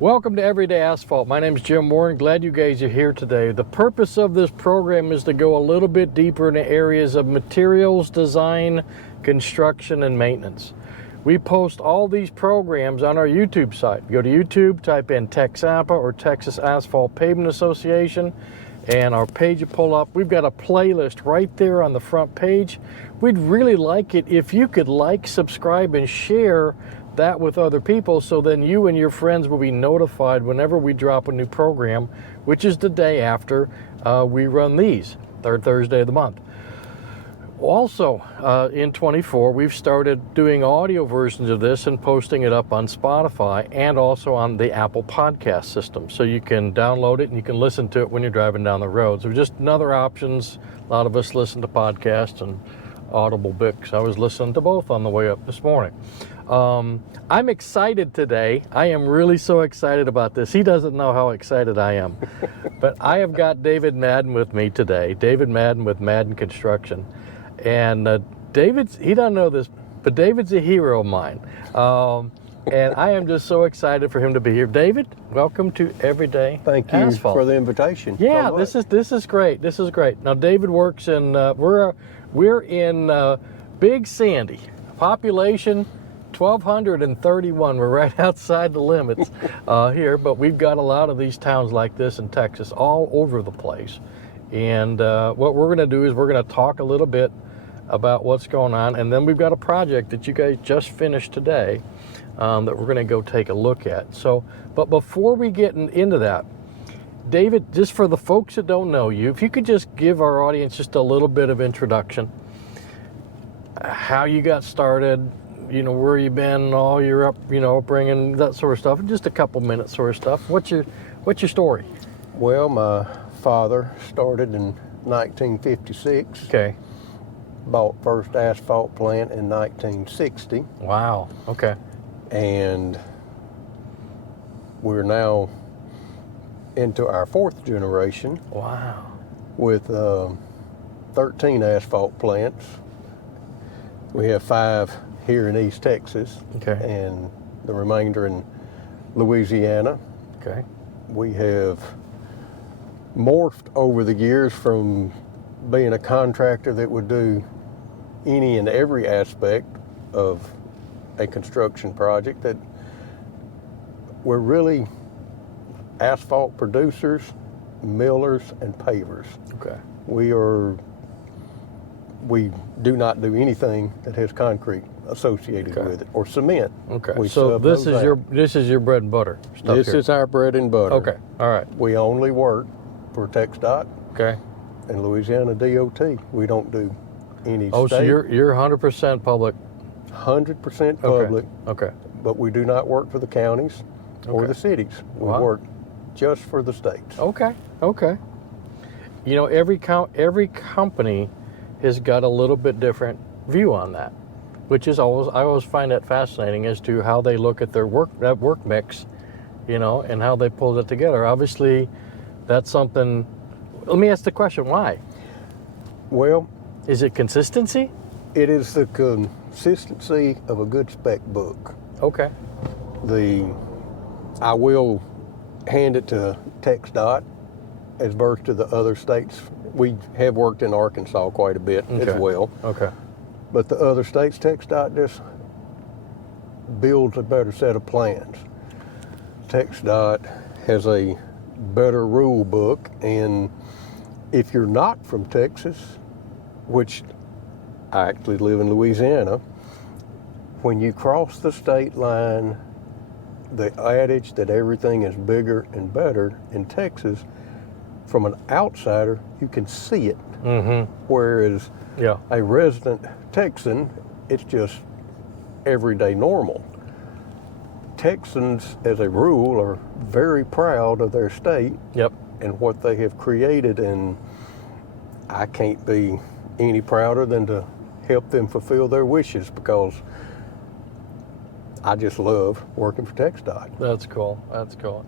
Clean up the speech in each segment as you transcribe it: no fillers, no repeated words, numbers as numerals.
Welcome to Everyday Asphalt. My name is Jim Warren. Glad you guys are here today. The purpose of this program is to go a little bit deeper into areas of materials, design, construction, and maintenance. We post all these programs on our YouTube site. Go to YouTube, type in TxAPA or Texas Asphalt Pavement Association, and our page will pull up. We've got a playlist right there on the front page. We'd really like it if you could like, subscribe, and share that with other people, so then you and your friends will be notified whenever we drop a new program, which is the day after we run these, third Thursday of the month. Also, in 24, we've started doing audio versions of this and posting it up on Spotify and also on the Apple podcast system. So you can download it and you can listen to it when you're driving down the road. So just another options. A lot of us listen to podcasts and Audible books. I was listening to both on the way up this morning. I'm excited today. I am really so excited about this. He doesn't know how excited I am. But I have got David Madden with me today. David Madden with Madden Construction. And David's, he doesn't know this, but David's a hero of mine. And I am just so excited for him to be here. David, welcome to Everyday Thank you Asphalt. for the invitation. Yeah, this is great. This is great. Now David works in, we're in Big Sandy. Population 1,231. We're right outside the limits here, but we've got a lot of these towns like this in Texas all over the place. And what we're going to do is we're going to talk a little bit about what's going on, and then we've got a project that you guys just finished today that we're going to go take a look at. So, but before we get into that, David, just for the folks that don't know you, if you could just give our audience just a little bit of introduction, how you got started, you know, where you been, all your upbringing, that sort of stuff, just a couple minutes sort of stuff. What's your story? Well, my father started in 1956. Okay. Bought first asphalt plant in 1960. Wow. Okay. And we're now into our fourth generation. Wow. With 13 asphalt plants. We have 5 here in East Texas. Okay. And the remainder in Louisiana. Okay. We have morphed over the years from being a contractor that would do any and every aspect of a construction project, that we're really asphalt producers, millers, and pavers. Okay. We do not do anything that has concrete associated with it, or cement. Okay. So this is your bread and butter stuff. This is our bread and butter. Okay. All right. We only work for TxDOT. Okay. And Louisiana DOT. We don't do any Oh, state. so you're 100% public. 100% public. Okay. But we do not work for the counties or the cities. We work just for the states. Okay. Okay. You know, every company has got a little bit different view on that, which is I always find that fascinating as to how they look at their work mix, you know, and how they pull it together. Obviously, that's something. Let me ask the question: why? Well, is it consistency? It is the consistency of a good spec book. Okay. I will hand it to TxDOT as versus to the other states. We have worked in Arkansas quite a bit as well. Okay. But the other states, TxDOT just builds a better set of plans. TxDOT has a better rule book, and if you're not from Texas, which I actually live in Louisiana, when you cross the state line, the adage that everything is bigger and better in Texas, from an outsider, you can see it. Mm-hmm. Whereas a resident Texan, it's just everyday normal. Texans, as a rule, are very proud of their state and what they have created, and I can't be any prouder than to help them fulfill their wishes, because I just love working for TxDOT. That's cool. That's cool.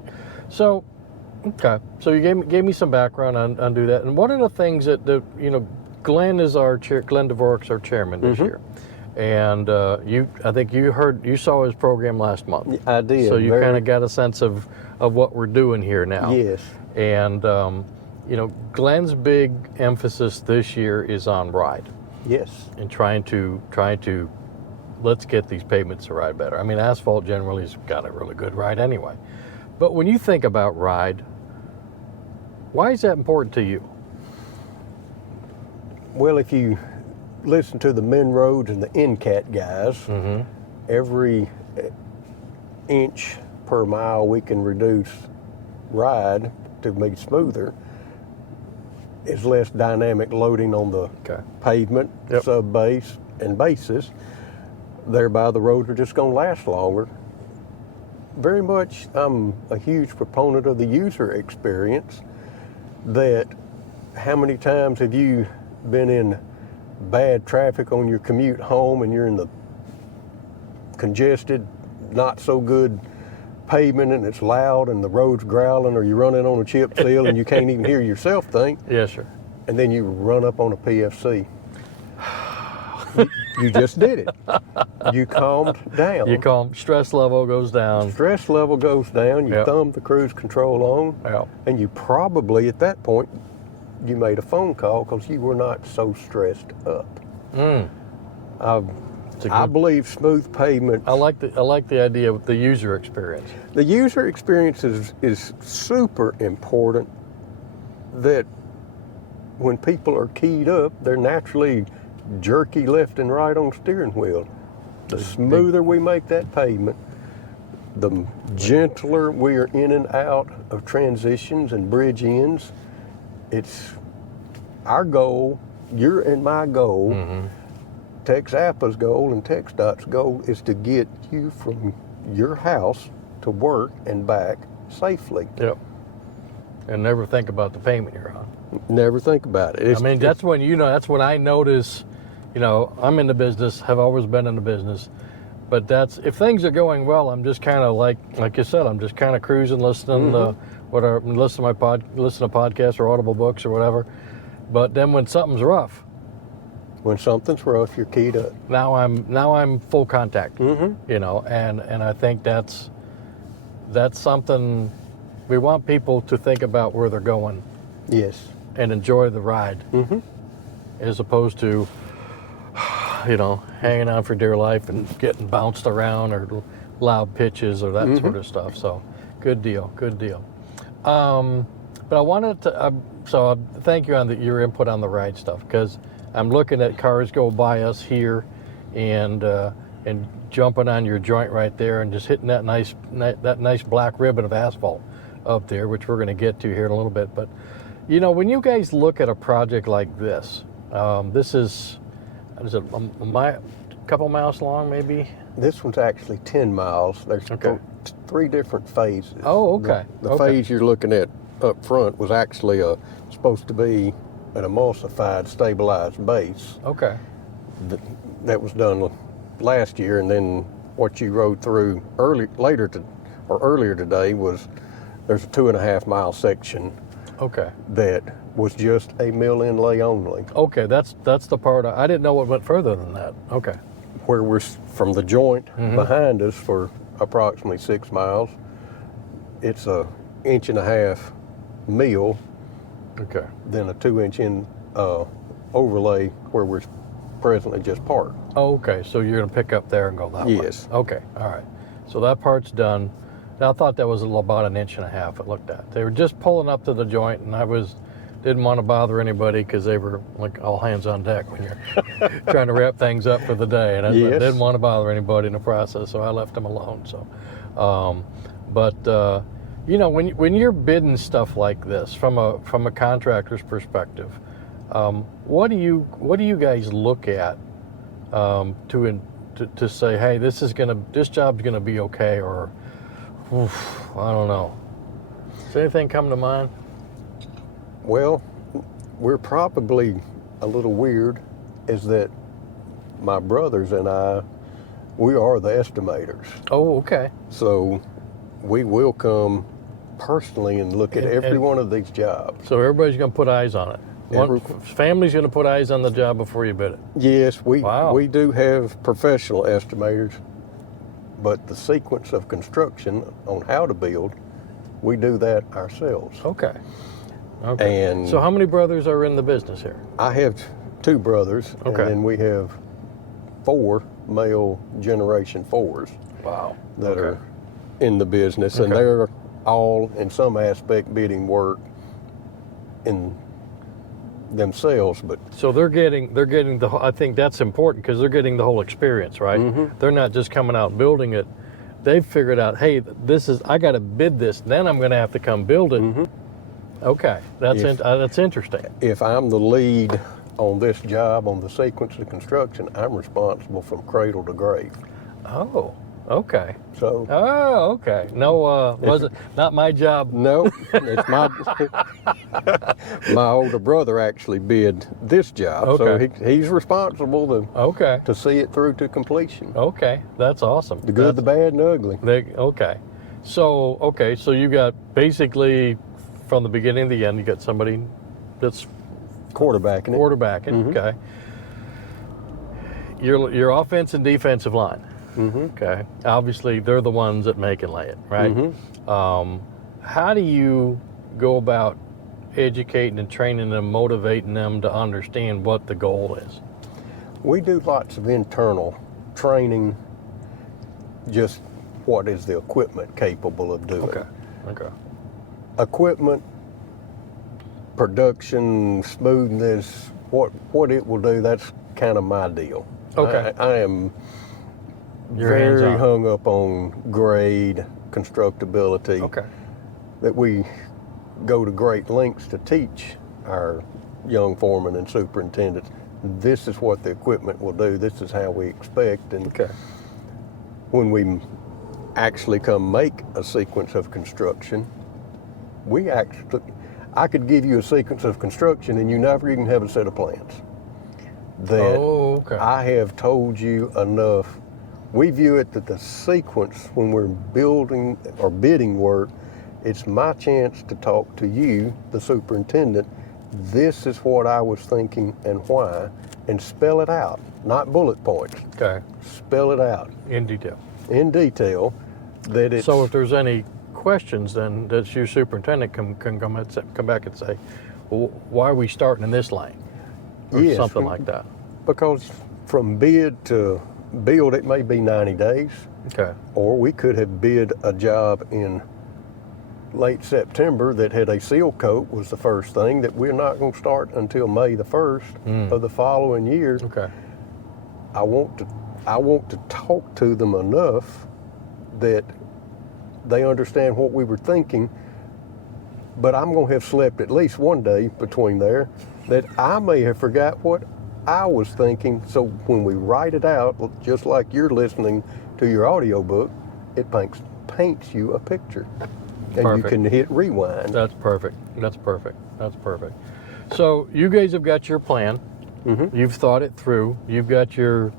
So, okay. So you gave me some background on do that. And one of the things that Glenn is our chair. Glenn Dvorak's our chairman this year, And I think you saw his program last month. I did. So you kind of got a sense of what we're doing here now. Yes. And Glenn's big emphasis this year is on ride. Yes. And trying to let's get these pavements to ride better. I mean, asphalt generally has got a really good ride anyway. But when you think about ride, why is that important to you? Well, if you listen to the Min Roads and the NCAT guys, every inch per mile we can reduce ride to make it smoother is less dynamic loading on the pavement, sub-base, and bases. Thereby, the roads are just going to last longer. Very much, I'm a huge proponent of the user experience. That how many times have you been in bad traffic on your commute home and you're in the congested, not so good pavement and it's loud and the road's growling, or you're running on a chip seal and you can't even hear yourself think? Yes, sir. And then you run up on a PFC. You just did it. You calmed down. Stress level goes down. Stress level goes down. You thumb the cruise control on. And you probably, at that point, you made a phone call because you were not so stressed up. I believe smooth pavement. I like the idea of the user experience. The user experience is super important. That when people are keyed up, they're naturally jerky left and right on steering wheel. The smoother we make that pavement, the gentler we are in and out of transitions and bridge ends. It's our goal, your and my goal, TxAPA's goal and TxDOT's goal is to get you from your house to work and back safely. Yep. And never think about the pavement you're on. Never think about it. That's when I notice, I'm in the business, have always been in the business, but if things are going well, I'm just kind of like you said, I'm just kind of cruising, listening to listen to podcasts or audible books or whatever. But then when something's rough, you're keyed up. Now I'm full contact. And I think that's something we want people to think about where they're going. Yes. And enjoy the ride, as opposed to, hanging on for dear life and getting bounced around or loud pitches or that sort of stuff. So, good deal. But I wanted to, thank you on your input on the ride stuff, because I'm looking at cars go by us here, and jumping on your joint right there and just hitting that nice black ribbon of asphalt up there, which we're going to get to here in a little bit, but. When you guys look at a project like this, this is a couple miles long, maybe? This one's actually 10 miles. There's three different phases. Oh, okay. The phase you're looking at up front was actually supposed to be an emulsified, stabilized base. Okay. That was done last year, and then what you rode through earlier today was there's a 2.5 mile section. Okay. That was just a mill inlay only. Okay, that's the part I didn't know it went further than that. Okay. Where we're from the joint behind us for approximately 6 miles, it's a 1.5 inch mill. Okay. Then a 2-inch overlay where we're presently just parked. Oh, okay. So you're gonna pick up there and go that way. Yes. Okay. All right. So that part's done. Now, I thought that was about 1.5 inches it looked at. They were just pulling up to the joint, and I didn't want to bother anybody because they were like all hands on deck when you're trying to wrap things up for the day. And I didn't want to bother anybody in the process, so I left them alone. So, when you're bidding stuff like this from a contractor's perspective, what do you guys look at to say, hey, this job's gonna be okay, or I don't know. Does anything come to mind? Well, we're probably a little weird, is that my brothers and we are the estimators. Oh, okay. So we will come personally and look at every one of these jobs. So everybody's going to put eyes on it. Family's going to put eyes on the job before you bid it. Yes, Wow. we do have professional estimators, but the sequence of construction on how to build, we do that ourselves. Okay. Okay. And so how many brothers are in the business here? I have 2 brothers, Okay. and then we have 4 male generation 4s Wow. that are in the business, and Okay. they're all in some aspect bidding work in themselves, but So they're getting I think that's important because they're getting the whole experience, right? Mm-hmm. They're not just coming out and building it. They've figured out, hey, I got to bid this, then I'm going to have to come build it. Mm-hmm. Okay, that's interesting. if I'm the lead on this job, on the sequence of construction, I'm responsible from cradle to grave. Oh, okay. So Oh, okay. No, was it not my job? no, it's my my older brother actually bid this job, Okay. so he's responsible Okay, to see it through to completion. okay, that's awesome. The good, the bad, and the ugly. Okay, so you got basically from the beginning to the end, you got somebody that's Quarterbacking it. quarterbacking. Okay. Your offense and defensive line. Mm-hmm. Okay. Obviously, they're the ones that make and lay it, right? Mm-hmm. How do you go about educating and training them, motivating them to understand what the goal is? We do lots of internal training, just what is the equipment capable of doing. Okay. Okay. Equipment, production, smoothness, what it will do, that's kind of my deal. Okay. I am You're very hands-on. hung up on grade, constructability, Okay. that we go to great lengths to teach our young foremen and superintendents. This is what the equipment will do. This is how we expect. And Okay. when we actually come make a sequence of construction, I could give you a sequence of construction and you never even have a set of plans. That Oh, okay. I have told you enough. We view it that the sequence, when we're building or bidding work, it's my chance to talk to you, the superintendent. This is what I was thinking and why, and spell it out, not bullet points. Okay. Spell it out In detail. in detail. That it's So if there's any questions, then that your superintendent can come back and say, well, why are we starting in this lane? Or Yes, something like that. because from bid to build, it may be 90 days, Okay. or we could have bid a job in late September that had a seal coat was the first thing that we're not going to start until May the 1st of the following year. Okay. I want to talk to them enough that they understand what we were thinking, but I'm going to have slept at least one day between there that I may have forgot what I was thinking. So when we write it out, just like you're listening to your audio book, it paints you a picture. And Perfect. you can hit rewind. That's perfect. That's perfect. That's perfect. So you guys have got your plan. Mm-hmm. You've thought it through. You've got your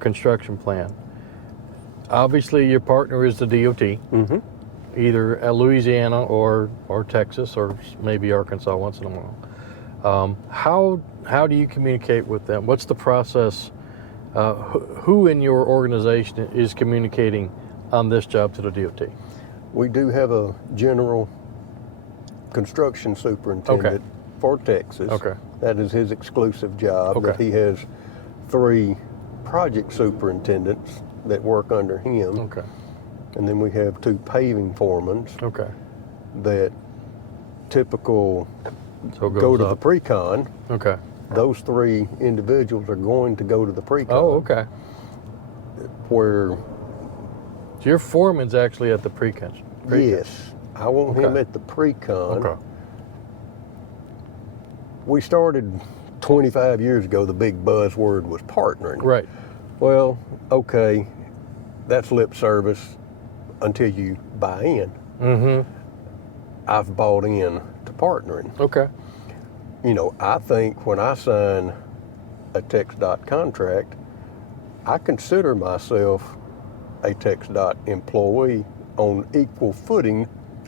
construction plan. Obviously, your partner is the DOT, Mm-hmm. either at Louisiana or Texas or maybe Arkansas once in a while. How do you communicate with them? What's the process? Who in your organization is communicating on this job to the DOT? We do have a general construction superintendent for Texas. Okay. That is his exclusive job. Okay. But he has 3 project superintendents that work under him. Okay. And then we have 2 paving foremen Okay. that typical So it goes go to the up. pre-con. Okay. Those 3 individuals are going to go to the pre-con. Oh, okay. Where, So your foreman's actually at the pre-con. yes, I want him Okay. at the pre-con. Okay. We started 25 years ago, the big buzzword was partnering. Right. Well, okay, that's lip service until you buy in. Mm-hmm. I've bought in to partnering. Okay. You know, I think when I sign a TxDOT contract, I consider myself a TxDOT employee on equal footing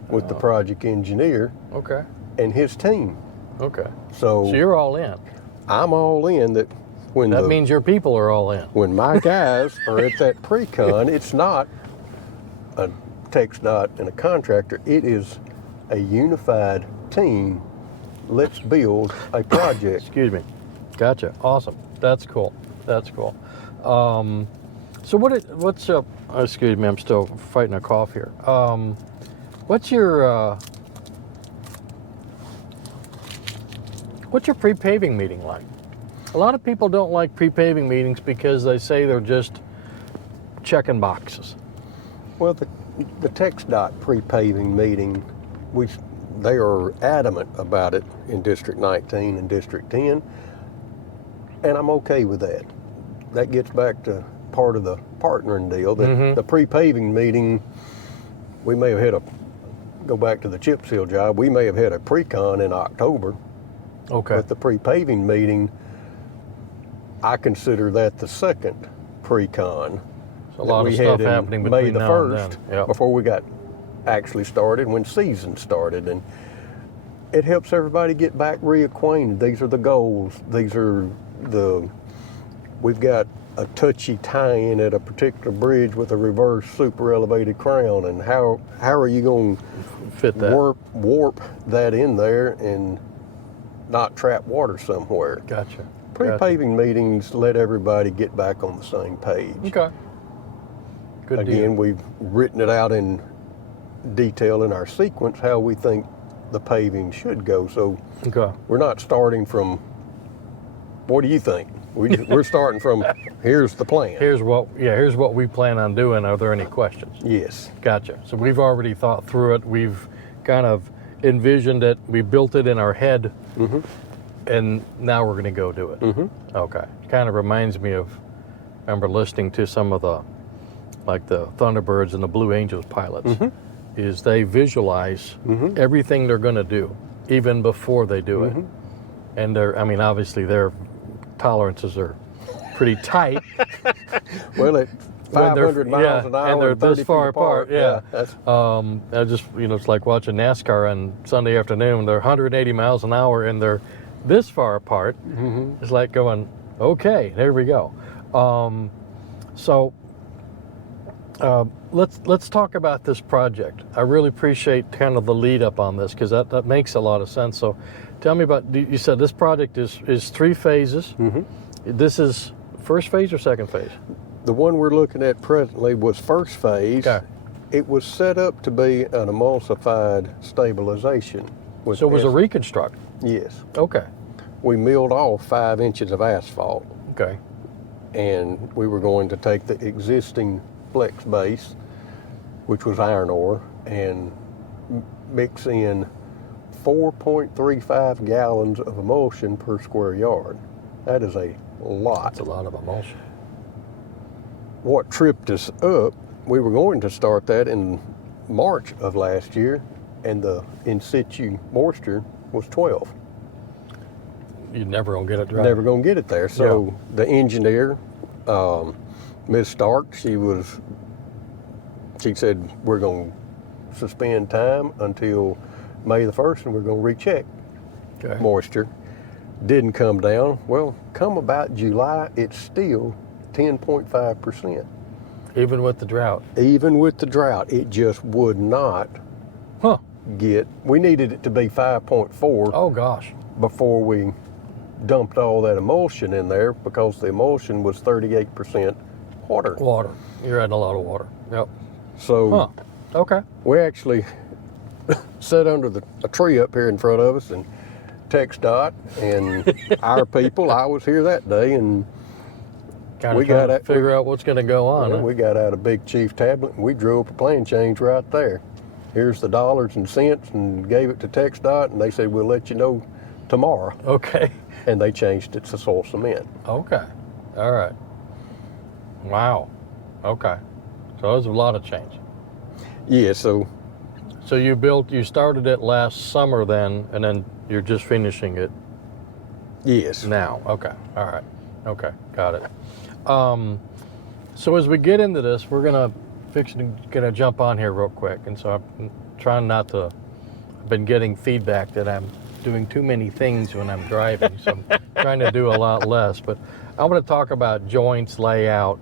with the project engineer Okay. and his team. Okay. So So you're all in. I'm all in that when That means your people are all in. when my guys are at that pre-con, it's not a TxDOT and a contractor. It is a unified team. Let's build a project. Excuse me. Gotcha. Awesome. That's cool. That's cool. So what's excuse me, I'm still fighting a cough here. What's your pre-paving meeting like? A lot of people don't like pre-paving meetings because they say they're just checking boxes. Well, the TxDOT pre-paving meeting, they are adamant about it in District 19 and District 10, and I'm okay with that. That gets back to part of the partnering deal. That the pre-paving meeting, we may have had go back to the chip seal job, we may have had a pre-con in October. Okay. But the pre-paving meeting, I consider that the second pre-con. So a lot of stuff happening between May the now and 1st, then. Yep. before we got actually started, when season started. And it helps everybody get back reacquainted. These are the goals. We've got a touchy tie-in at a particular bridge with a reverse super elevated crown, and how are you going to Fit that. warp that in there and not trap water somewhere? Gotcha. Pre-paving meetings let everybody get back on the same page. Okay. Good Again, deal. we've written it out in detail in our sequence how we think the paving should go. So Okay. we're not starting from, what do you think? We're starting from, here's the plan. Here's what we plan on doing. Are there any questions? Yes. Gotcha. So we've already thought through it. We've kind of envisioned it. We built it in our head, and now we're going to go do it. Okay. Kind of reminds me of, I remember listening to some of the Thunderbirds and the Blue Angels pilots, is they visualize everything they're going to do, even before they do it. And obviously their tolerances are pretty tight. Well, at 500 miles an hour and they're 30 this far feet apart. that's, I just, it's like watching NASCAR on Sunday afternoon. They're 180 miles an hour and they're this far apart. It's like going, okay, there we go. Let's talk about this project. I really appreciate kind of the lead up on this because that makes a lot of sense. So tell me about, you said this project is 3 phases. This is first phase or second phase? the one we're looking at presently was first phase. Okay. It was set up to be an emulsified stabilization. So it was a reconstruct? Yes. Okay. We milled off 5 inches of asphalt, Okay. and we were going to take the existing flex base, which was iron ore, and mix in 4.35 gallons of emulsion per square yard. That is a lot. That's a lot of emulsion. What tripped us up, we were going to start that in March of last year, and the in situ moisture was 12. You're never gonna get it dry. Never gonna get it there. So the engineer, Ms. Stark, she said, we're gonna suspend time until May the 1st, and we're gonna recheck Okay. moisture. Didn't come down. Well, come about July, it's still 10.5%. Even with the drought. Even with the drought, it just would not Huh. we needed it to be 5.4 Oh gosh. before we dumped all that emulsion in there, because the emulsion was 38% water. Water. You're adding a lot of water. Yep. So Huh. Okay. we actually sat under a tree up here in front of us, and TxDOT and our people, I was here that day, and Kind We of trying got to it. figure out what's going to go on. huh? we got out a big chief tablet, and we drew up a plan change right there. Here's the dollars and cents, and gave it to TxDOT, and they said, we'll let you know tomorrow. Okay. And they changed it to soil cement. Okay. All right. Wow. Okay. So there's a lot of change. Yeah, so So you started it last summer then, and then you're just finishing it yes. now. Okay. All right. Okay. Got it. So as we get into this, we're gonna jump on here real quick, and so I'm trying not to. I've been getting feedback that I'm doing too many things when I'm driving, so I'm trying to do a lot less. But I want to talk about joints, layout,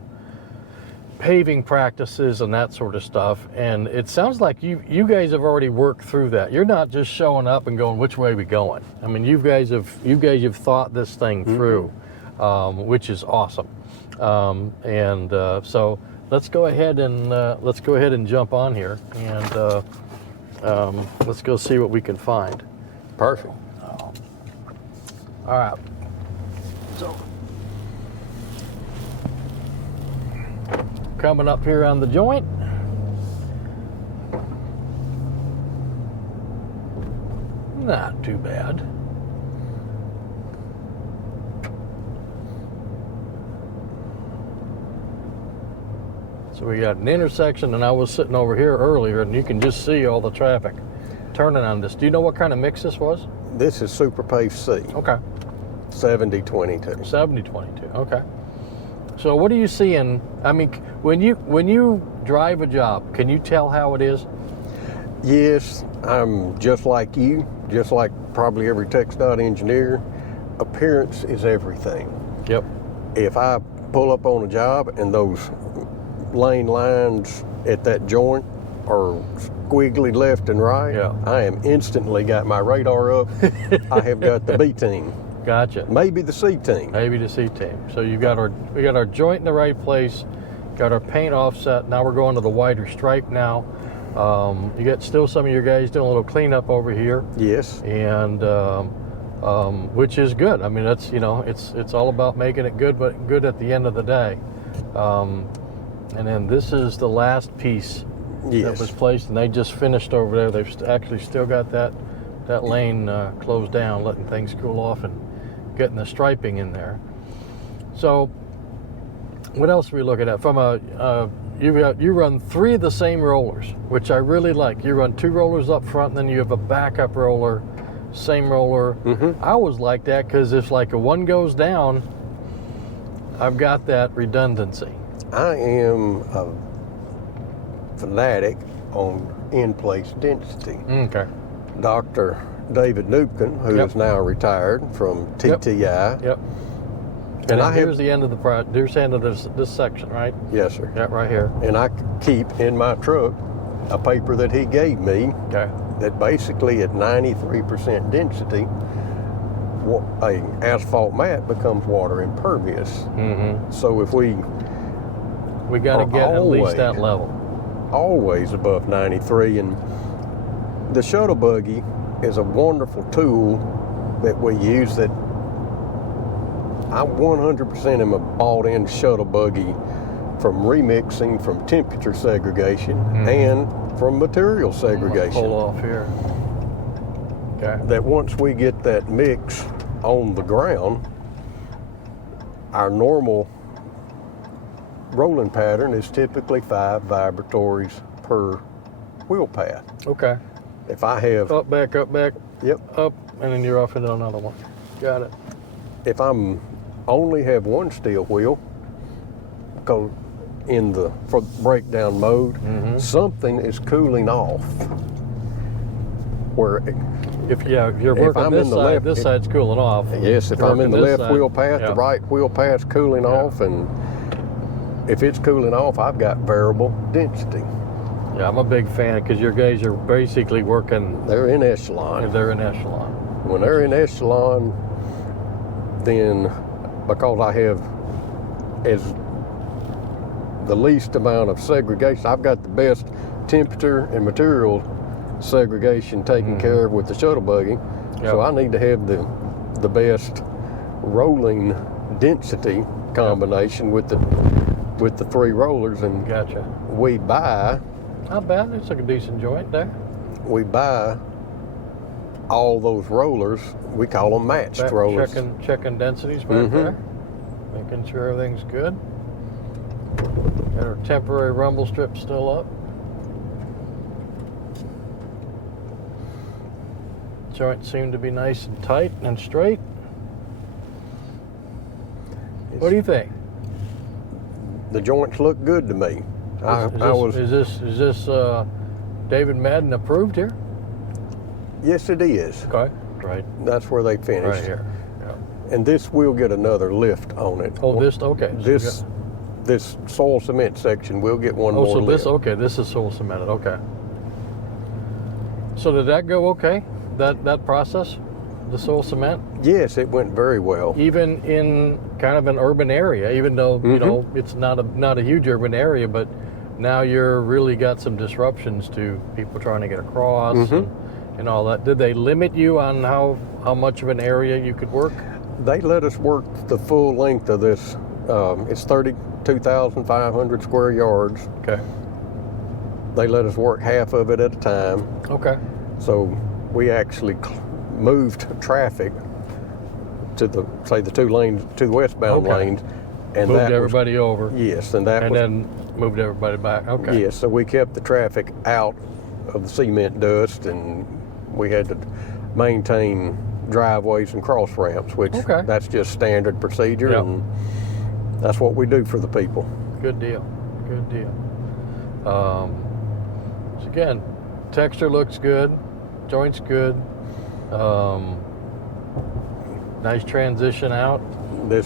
paving practices, and that sort of stuff. And it sounds like you guys have already worked through that. You're not just showing up and going, which way are we going? I mean, you guys have thought this thing through, which is awesome. So let's go ahead and jump on here, and let's go see what we can find. Perfect. All right. So coming up here on the joint. Not too bad. So we got an intersection, and I was sitting over here earlier, and you can just see all the traffic turning on this. Do you know what kind of mix this was? This is Super Pave C. Okay. 7022. 7022. Okay. So what are you seeing? I mean, when you drive a job, can you tell how it is? Yes, I'm just like you, just like probably every TxDOT engineer. Appearance is everything. Yep. If I pull up on a job and those lane lines at that joint are squiggly left and right, Yeah. I am instantly got my radar up. I have got the B team. Gotcha. Maybe the C team. Maybe the C team. So we got our joint in the right place, got our paint offset. Now we're going to the wider stripe now. You got still some of your guys doing a little cleanup over here. Yes. And which is good. I mean, that's, it's all about making it good, but good at the end of the day. And then this is the last piece that was placed, and they just finished over there. They've actually still got that lane closed down, letting things cool off and getting the striping in there. So what else are we looking at? From you run 3 of the same rollers, which I really like. You run 2 rollers up front, and then you have a backup roller, same roller. Mm-hmm. I always like that because if like a one goes down, I've got that redundancy. I am a fanatic on in-place density. Okay. Dr. David Nupkin, who is now retired from TTI. Yep. And here's the end of here's the end of this section, right? Yes, sir. Yeah, right here. And I keep in my truck a paper that he gave me that basically at 93% density, a asphalt mat becomes water impervious. Mm-hmm. So if we got to get at least that level. Always above 93. And the shuttle buggy is a wonderful tool that we use that I 100% am a bought-in shuttle buggy from remixing, from temperature segregation, and from material segregation. Pull off here. Okay. That once we get that mix on the ground, our normal rolling pattern is typically 5 vibratories per wheel path. Okay. If I have Up, back, yep, up, and then you're off into another one. Got it. if I'm only have one steel wheel, because for breakdown mode, something is cooling off. Where If you're working this side, this side's cooling off. yes, if I'm in the left wheel path, the right wheel path's cooling off, and if it's cooling off, I've got variable density. Yeah, I'm a big fan because your guys are basically working. They're in echelon. They're in echelon. When they're in echelon, then because I have as the least amount of segregation, I've got the best temperature and material segregation taken care of with the shuttle buggy. So I need to have the best rolling density combination with the 3 rollers, and Gotcha. we buy. Not bad. It's like a decent joint there. We buy all those rollers. We call them matched rollers. Checking densities back there. Making sure everything's good. Got our temporary rumble strip still up. Joints seem to be nice and tight and straight. What do you think? The joints look good to me. Is this David Madden approved here? Yes, it is. Okay. right? That's where they finished. Right here. Yeah. And this will get another lift on it. Oh, this, okay. So This soil cement section will get one more so lift. this is soil cemented, okay. So did that go okay, that process, the soil cement? Yes, it went very well. Even in kind of an urban area, even though, you know, it's not a huge urban area, but now you're really got some disruptions to people trying to get across and all that. Did they limit you on how much of an area you could work? They let us work the full length of this. It's 32,500 square yards. Okay. They let us work half of it at a time. Okay. So we actually moved traffic to the two lanes, two westbound lanes, and moved that everybody over. Yes, and then moved everybody back. Okay. Yes, so we kept the traffic out of the cement dust, and we had to maintain driveways and cross ramps, which that's just standard procedure, and that's what we do for the people. Good deal. Good deal. So again, texture looks good, joints good. Nice transition out.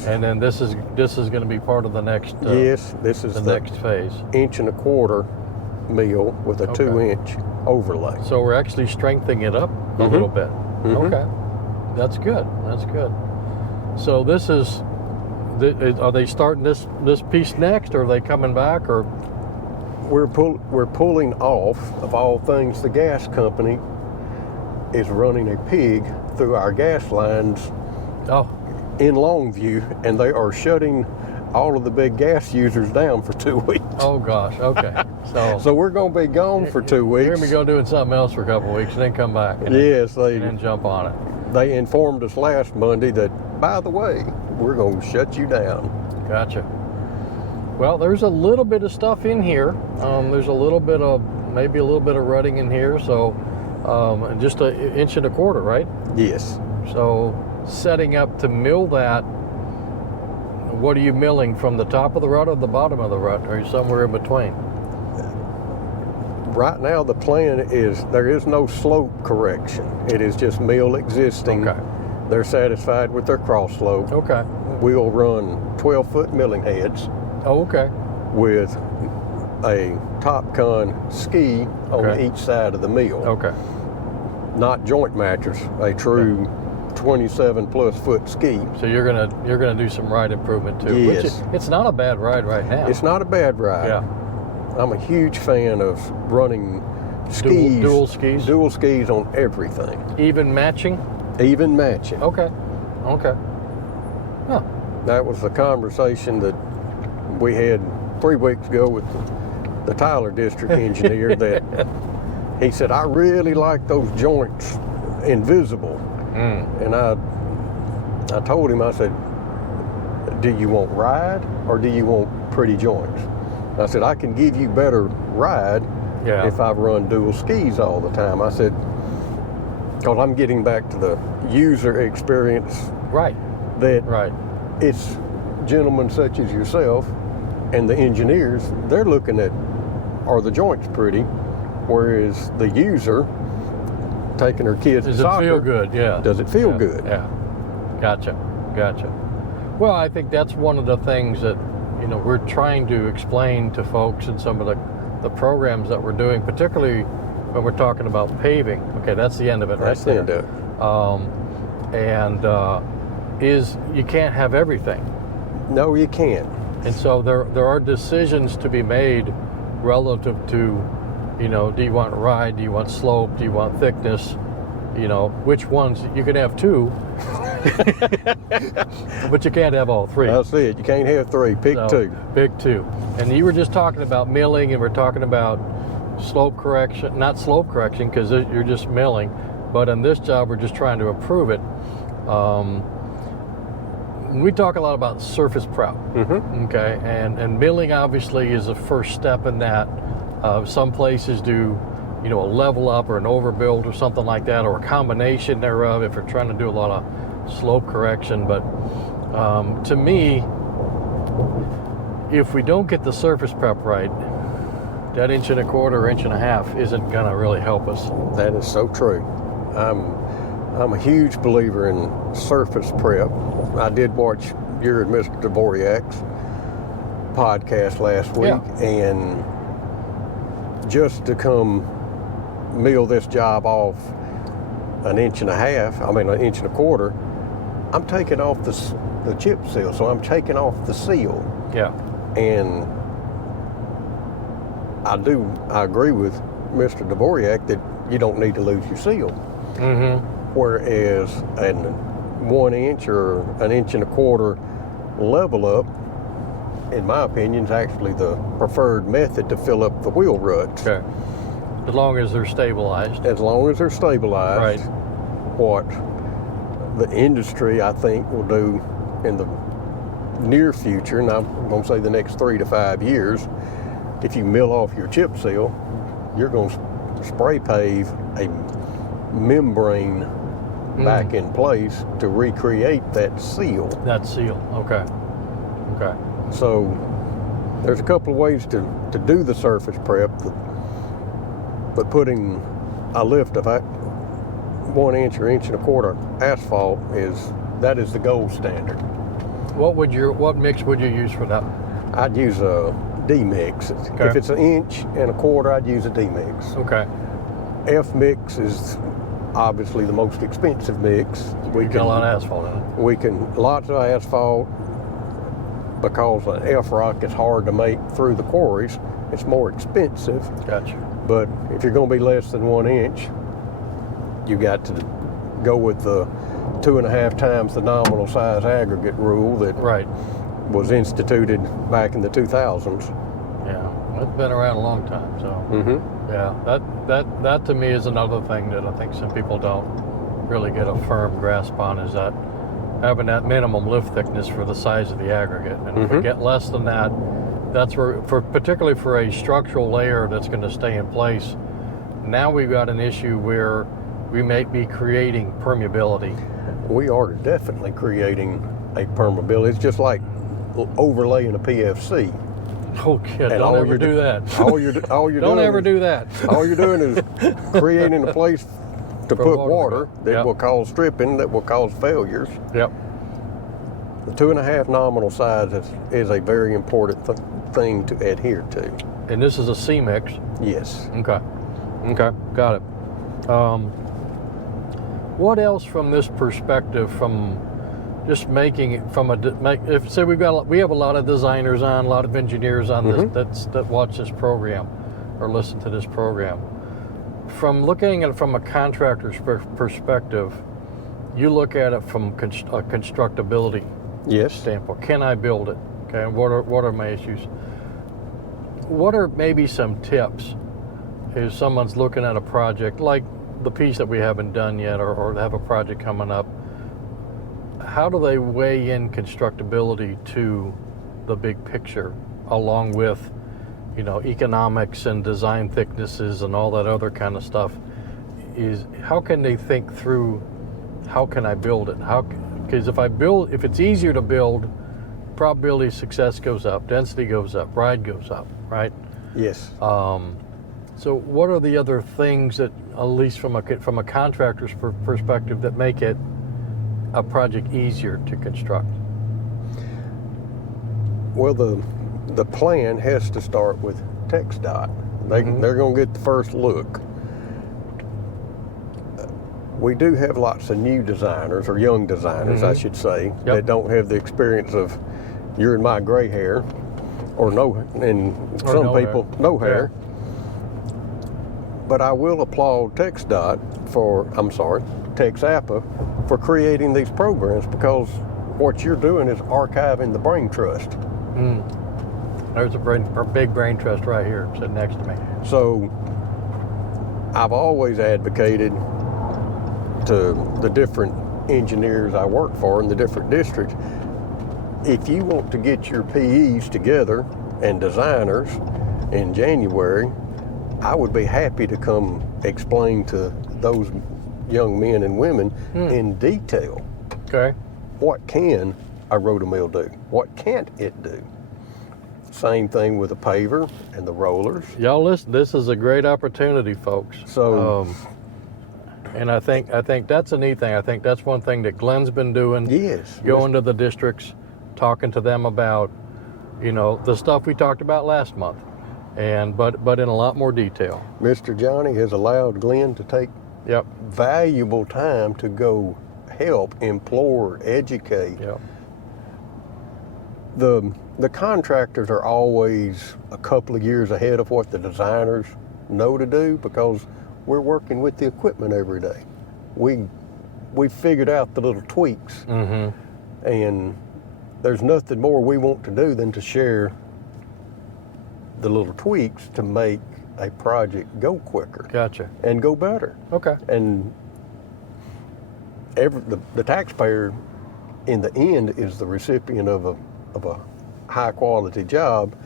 And then this is going to be part of the next. Yes, this is the next phase. 1.25 inch mill with a 2-inch overlay. So we're actually strengthening it up a little bit. Okay, that's good. That's good. So this is. Are they starting this piece next, or are they coming back, or? We're pulling off, of all things, the gas company is running a pig through our gas lines in Longview, and they are shutting all of the big gas users down for 2 weeks. Oh gosh, okay. So we're going to be gone for 2 weeks. You're going to go doing something else for a couple of weeks and then come back. And then jump on it. They informed us last Monday that, by the way, we're going to shut you down. Gotcha. Well, there's a little bit of stuff in here. There's maybe a little bit of rutting in here. So just 1.25 inches, right? Yes. So setting up to mill that, what are you milling, from the top of the rut or the bottom of the rut, or somewhere in between? Right now the plan is there is no slope correction. It is just mill existing. Okay. They're satisfied with their cross slope. Okay. We'll run 12-foot milling heads. Oh, okay. With a top con ski on each side of the mill. Okay. Not joint matchers, a true 27-plus foot ski. So you're gonna do some ride improvement too. Yes. Which it's not a bad ride right now. It's not a bad ride. Yeah. I'm a huge fan of running skis. Dual skis? Dual skis on everything. Even matching? Even matching. Okay. Okay. Huh. That was the conversation that we had 3 weeks ago with the Tyler district engineer that he said, I really like those joints invisible. And I told him, I said, do you want ride or do you want pretty joints? I said, I can give you better ride if I run dual skis all the time. I said, because I'm getting back to the user experience. Right. That it's gentlemen such as yourself and the engineers, they're looking at, are the joints pretty? Whereas the user taking her kids to soccer. Does it feel good? Yeah. Does it feel good? Yeah. Gotcha. Well, I think that's one of the things that, we're trying to explain to folks in some of the programs that we're doing, particularly when we're talking about paving. Okay, that's the end of it, right? That's the end of it. Is you can't have everything. No, you can't. And so there are decisions to be made relative to, do you want ride, do you want slope, do you want thickness, which ones. You can have two, but you can't have all three. That's it. You can't have three. Pick two. Pick two. And you were just talking about milling, and we're talking about slope correction, not slope correction because you're just milling, but in this job we're just trying to improve it. We talk a lot about surface prep, okay, and milling obviously is the first step in that. Some places do, a level up or an overbuild or something like that, or a combination thereof if you're trying to do a lot of slope correction. But to me, if we don't get the surface prep right, that 1.25 inches or 1.5 inches isn't gonna really help us. That is so true. I'm I'm a huge believer in surface prep. I did watch your and Mr. Dvorak's podcast last week, and just to come mill this job off an inch and a quarter, I'm taking off the chip seal, so I'm taking off the seal. Yeah. And I agree with Mr. Dvorak that you don't need to lose your seal. Mm-hmm. Whereas an 1 inch or an inch and a quarter level up, in my opinion, is actually the preferred method to fill up the wheel ruts. Okay. As long as they're stabilized. As long as they're stabilized. Right. What the industry, I think, will do in the near future, and I'm going to say the next 3 to 5 years, if you mill off your chip seal, you're going to spray pave a membrane back in place to recreate that seal. That seal, okay. Okay. So there's a couple of ways to do the surface prep, but putting a lift of 1 inch or inch and a quarter asphalt is the gold standard. What mix would you use for that? I'd use a D mix. Okay. If it's an inch and a quarter, I'd use a D mix. Okay. F mix is obviously the most expensive mix. We got a lot of asphalt in it. We can lots of asphalt, because an F rock is hard to make through the quarries. It's more expensive. Gotcha. But if you're going to be less than 1 inch, you got to go with the 2.5 times the nominal size aggregate rule that was instituted back in the 2000s. Yeah, it's been around a long time. So yeah, that to me is another thing that I think some people don't really get a firm grasp on, is that having that minimum lift thickness for the size of the aggregate. And if we get less than that, that's where, particularly for a structural layer that's going to stay in place, now we've got an issue where we may be creating permeability. We are definitely creating a permeability. It's just like overlaying a PFC. Oh, kid, don't ever do that. All you're don't ever do that. All you're doing is creating a place to put water that will cause stripping, that will cause failures. Yep. The 2.5 nominal size is a very important thing to adhere to. And this is a C mix. Yes. Okay. Okay. Got it. What else from this perspective, from just making it from if say we have a lot of designers on, a lot of engineers on this that watch this program or listen to this program. From looking at it from a contractor's perspective, you look at it from a constructability standpoint. Can I build it? Okay. What are my issues? What are maybe some tips if someone's looking at a project like the piece that we haven't done yet, or have a project coming up? How do they weigh in constructability to the big picture, along with, economics and design thicknesses and all that other kind of stuff? How can they think through, how can I build it? Because if it's easier to build, probability of success goes up, density goes up, ride goes up, right? Yes. So what are the other things that, at least from a contractor's perspective, that make it a project easier to construct? Well, the plan has to start with TxDOT. They're going to get the first look. We do have lots of new designers, or young designers, I should say, that don't have the experience of your and my gray hair, or no hair. But I will applaud TxDOT TxAPA for creating these programs, because what you're doing is archiving the brain trust. There's a big brain trust right here sitting next to me. So I've always advocated to the different engineers I work for in the different districts, if you want to get your PEs together and designers in January, I would be happy to come explain to those young men and women in detail. Okay. What can a rotomill do? What can't it do? Same thing with the paver and the rollers. Y'all listen, this is a great opportunity, folks. So And I think that's a neat thing. I think that's one thing that Glenn's been doing. Yes. Going to the districts, talking to them about, the stuff we talked about last month, but in a lot more detail. Mr. Johnny has allowed Glenn to take Yep. valuable time to go help, implore, educate. Yep. The contractors are always a couple of years ahead of what the designers know to do because we're working with the equipment every day. We figured out the little tweaks, and there's nothing more we want to do than to share the little tweaks to make a project go quicker. Gotcha. And go better. Okay. And the taxpayer in the end is the recipient of a high quality job,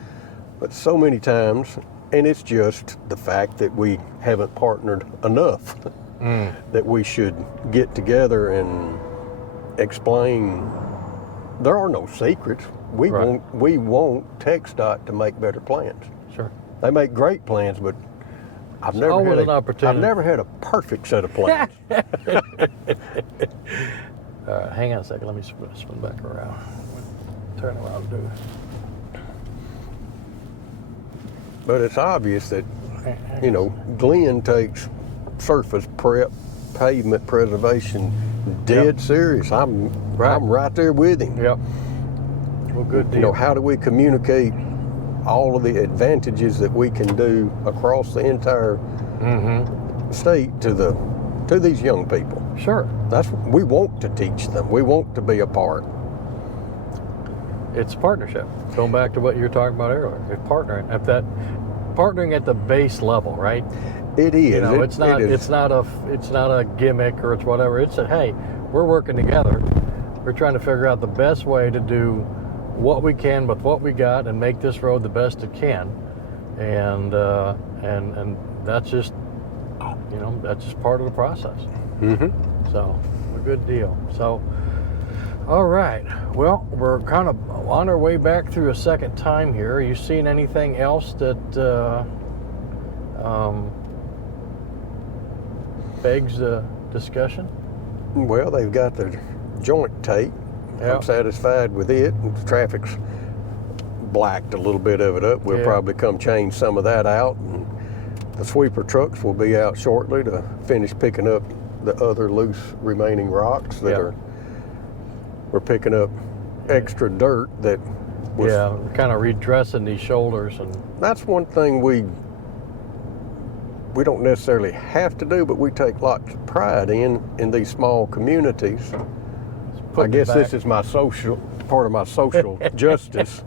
but so many times, and it's just the fact that we haven't partnered enough, that we should get together and explain. There are no secrets. We want TxDOT to make better plans. Sure. They make great plans, but I've never had a perfect set of plans. Hang on a second. Let me spin back around. Turn around and do it. But it's obvious that, Glenn takes surface prep, pavement preservation dead serious. I'm right there with him. Yep. Well, good deal. How do we communicate all of the advantages that we can do across the entire state to these young people? Sure. We want to teach them. We want to be a part. It's partnership. Going back to what you were talking about earlier, it's partnering at the base level, right? It is. It's not a gimmick or it's whatever. It's hey, we're working together. We're trying to figure out the best way to do what we can with what we got and make this road the best it can, and that's just part of the process. So a good deal. So. All right. Well, we're kind of on our way back through a second time here. Are you seeing anything else that begs a discussion? Well, they've got the joint tape. Yep. I'm satisfied with it. The traffic's blacked a little bit of it up. We'll probably come change some of that out. And the sweeper trucks will be out shortly to finish picking up the other loose remaining rocks that we're picking up extra dirt that was... Yeah, kind of redressing these shoulders. And that's one thing we don't necessarily have to do, but we take lots of pride in these small communities. I guess this is part of my social justice,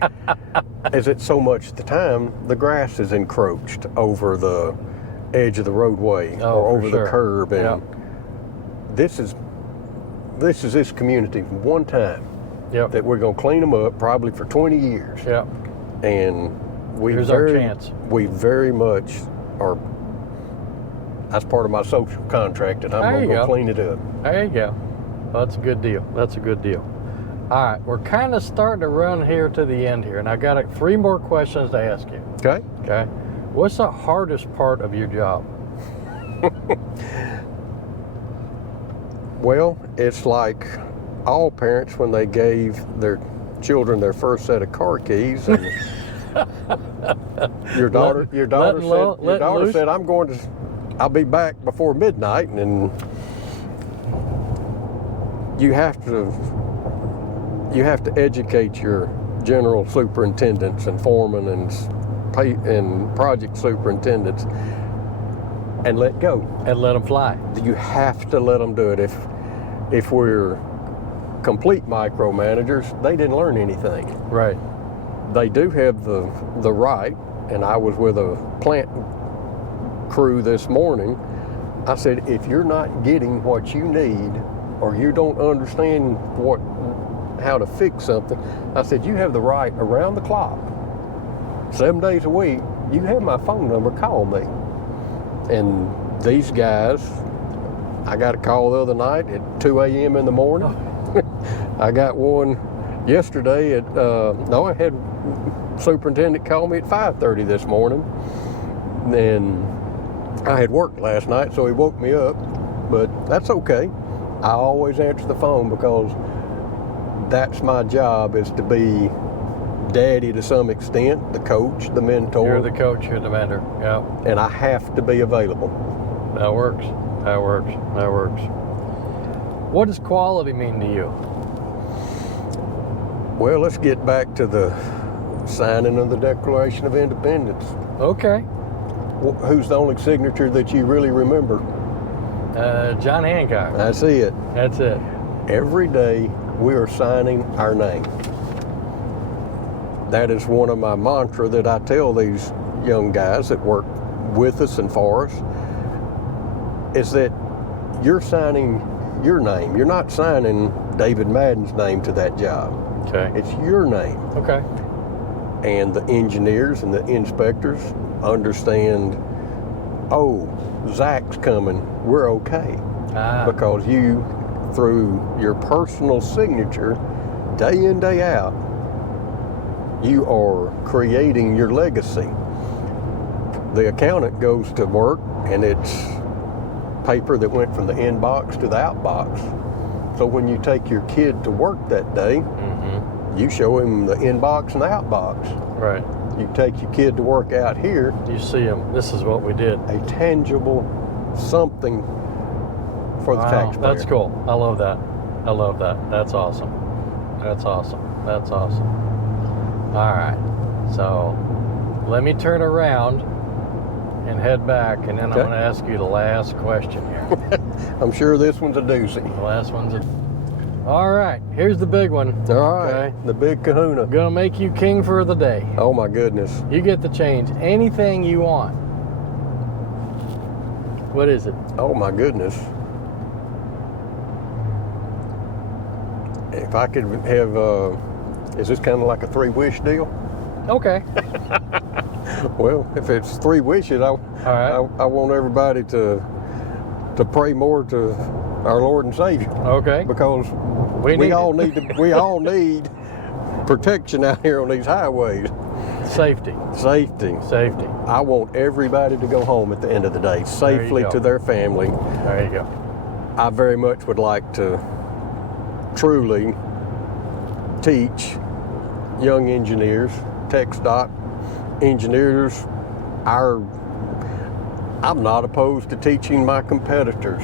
is that so much of the time the grass is encroached over the edge of the roadway or over the curb, and this is this community one time that we're going to clean them up probably for 20 years. Yeah. And here's our chance. We very much are. That's part of my social contract, and I'm going to go clean it up. There you go. That's a good deal. That's a good deal. All right, we're kind of starting to run here to the end here, and I got 3 more questions to ask you. Okay. Okay. What's the hardest part of your job? Well, it's like all parents when they gave their children their first set of car keys, and your daughter said, I'll be back before midnight, and you have to educate your general superintendents and foremen and project superintendents and let go. And let them fly. You have to let them do it. If we're complete micromanagers, they didn't learn anything. Right. They do have the right, and I was with a plant crew this morning. I said, if you're not getting what you need, or you don't understand how to fix something, I said, you have the right around the clock, 7 days a week, you have my phone number, call me. And these guys, I got a call the other night at 2 a.m. in the morning. I got one yesterday I had superintendent call me at 5:30 this morning. And I had worked last night, so he woke me up but that's okay. I always answer the phone because that's my job, is to be daddy to some extent, the coach, the mentor. You're the coach, you're the mentor. Yeah. And I have to be available. That works. That works. That works. What does quality mean to you? Well, let's get back to the signing of the Declaration of Independence. Okay. Who's the only signature that you really remember? John Hancock. That's it. That's it. Every day we are signing our name. That is one of my mantra that I tell these young guys that work with us and for us, is that you're signing your name. You're not signing David Madden's name to that job. Okay. It's your name. Okay. And the engineers and the inspectors understand, oh, Zach's coming, we're okay. Because you, through your personal signature, day in, day out, you are creating your legacy. The accountant goes to work and it's paper that went from the inbox to the outbox. So when you take your kid to work that day, you show him the inbox and the outbox. Right. You take your kid to work out here, You see him. This is what we did. a tangible something for the taxpayer. That's cool. I love that. I love that. That's awesome. That's awesome. That's awesome. All right. So let me turn around and head back, and then Okay. I'm going to ask you the last question here. I'm sure this one's a doozy. The last one's a... All right. Here's the big one. All right, Okay. the big kahuna. I'm going to make you king for the day. Oh my goodness. You get to change anything you want. What is it? Oh my goodness. If I could have, is this kind of like a 3-wish deal? Okay. Well, if it's 3 wishes, I want everybody to pray more to our Lord and Savior, Okay. because We need all it. we all need protection out here on these highways. Safety. Safety. Safety. I want everybody to go home at the end of the day safely go. to their family. There you go. I very much would like to truly teach young engineers, TxDOT engineers, I'm not opposed to teaching my competitors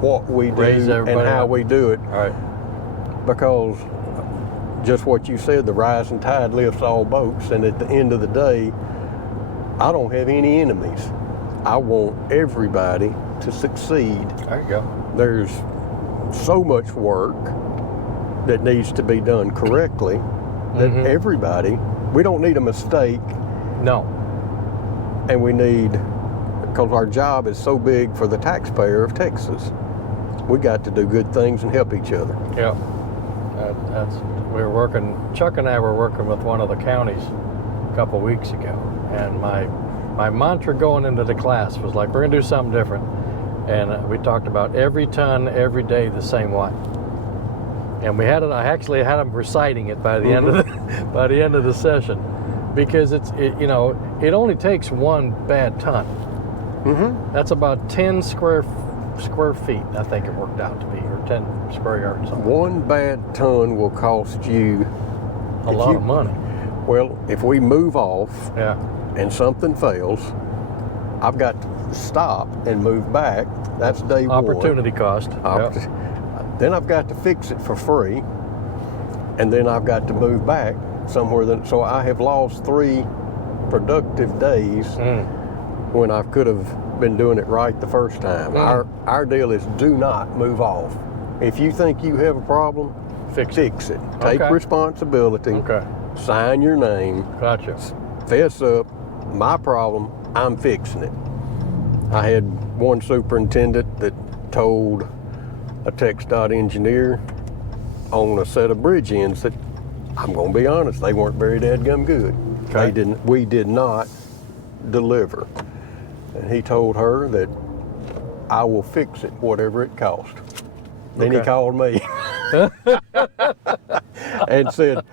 what we do Raise and everybody how up. we do it, All right. because just what you said, the rising tide lifts all boats, and at the end of the day, I don't have any enemies. I want everybody to succeed. There you go. There's so much work that needs to be done correctly that everybody, we don't need a mistake, No. and we need, because our job is so big for the taxpayer of Texas, we got to do good things and help each other. Yeah. Chuck and I were working with one of the counties a couple weeks ago, and my mantra going into the class was like, we're gonna do something different. And we talked about every ton, every day, the same way. And I actually had them reciting it by the end of the session, because it only takes one bad ton. That's about 10 square feet, I think it worked out to be, or 10 square yards. Something. One bad ton will cost you A lot of money. Well, if we move off Yeah. and something fails, I've got to stop and move back. That's day one. Opportunity cost. Yep. Then I've got to fix it for free, and then I've got to move back somewhere. So I have lost 3 productive days when I could have been doing it right the first time. Our deal is do not move off. If you think you have a problem, fix it. Take responsibility. Okay. Sign your name. Gotcha. Fess up. My problem, I'm fixing it. I had one superintendent that told a TxDOT engineer on a set of bridge ends that, I'm going to be honest, they weren't very dadgum good. Okay. We did not deliver. And he told her that I will fix it, whatever it cost. Then he called me and said,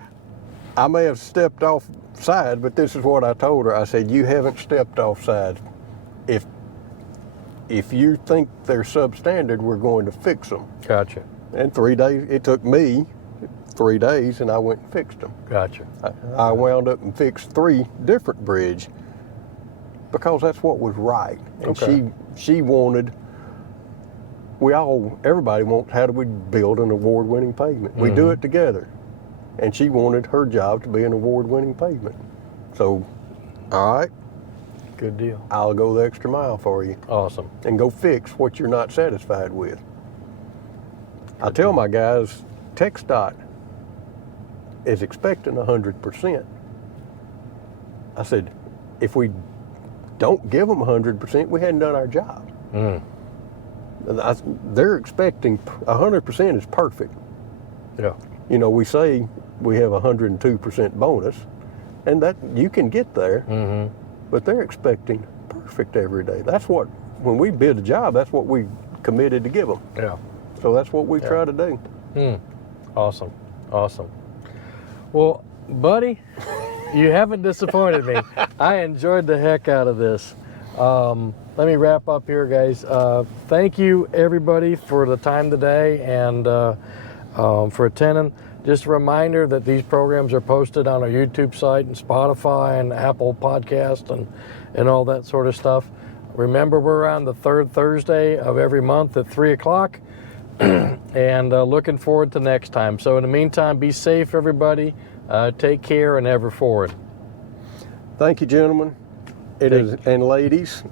I may have stepped off side, but this is what I told her. I said, you haven't stepped off side. If if you think they're substandard, we're going to fix them. Gotcha. And 3 days, it took me 3 days, and I went and fixed them. Gotcha. I wound up and fixed 3 different bridges because that's what was right. And Okay. she wanted, everybody wants, how do we build an award-winning pavement? We do it together. And she wanted her job to be an award-winning pavement. So, all right, Good deal. I'll go the extra mile for you Awesome. and go fix what you're not satisfied with. I tell my guys, TxDOT is expecting 100%. I said, if we don't give them 100%, we hadn't done our job. They're expecting 100% is perfect. Yeah. You know, we say we have 102% bonus, and that you can get there, but they're expecting perfect every day. That's what, when we bid a job, that's what we committed to give them. Yeah. So that's what we try to do. Awesome. Awesome. Well, buddy, you haven't disappointed me. I enjoyed the heck out of this. Let me wrap up here, guys. Thank you, everybody, for the time today and for attending. Just a reminder that these programs are posted on our YouTube site and Spotify and Apple Podcast and all that sort of stuff. Remember, we're on the 3rd Thursday of every month at 3 o'clock. And looking forward to next time. So in the meantime, be safe, everybody. Take care and ever forward. Thank you, gentlemen. And ladies.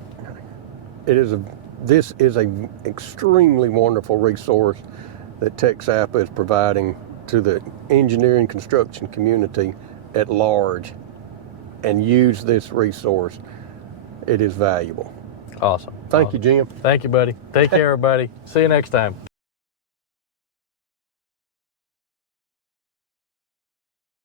This is an extremely wonderful resource that TxAPA is providing to the engineering construction community at large. And use this resource. It is valuable. Awesome. Thank you, Jim. Thank you, buddy. Take care, everybody. See you next time.